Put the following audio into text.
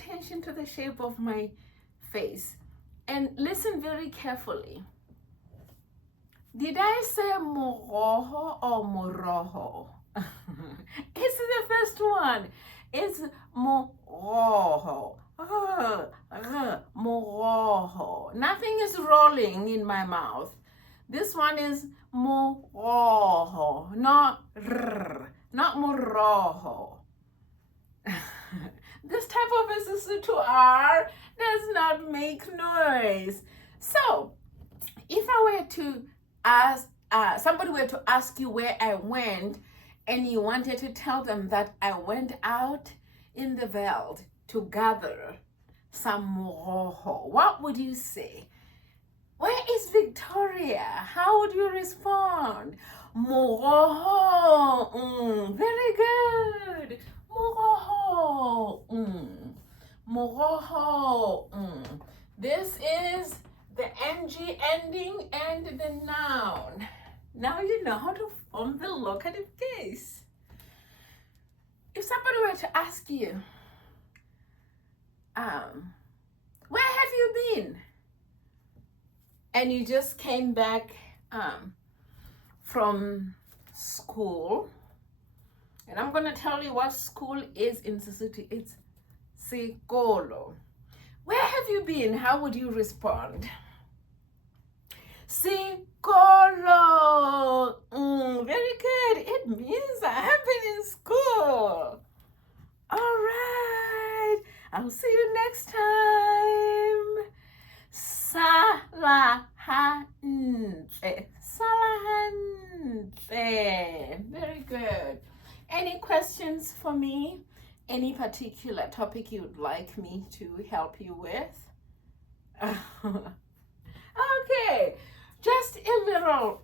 attention to the shape of my face and listen very carefully. Did I say moroho or moroho? It's the first one. It's moroho. Moroho. Nothing is rolling in my mouth. This one is moroho, not rrr, not moroho. This type of a Sesotho R does not make noise. So, if I were to ask, somebody were to ask you where I went, and you wanted to tell them that I went out in the veld to gather some moroho, what would you say? Where is Victoria? How would you respond? Moroho. Very good. Moroho. Moroho. This is the ng ending and the noun. Now you know how to form the locative case. If somebody were to ask you, where have you been? And you just came back from school, and I'm going to tell you what school is in Sesotho. It's sekolo. Where have you been? How would you respond? Sekolo. Very good. It means I have been in school. All right. I'll see you next time. Salahante. Salahante. Very good. Any questions for me? Any particular topic you'd like me to help you with? Okay. Just a little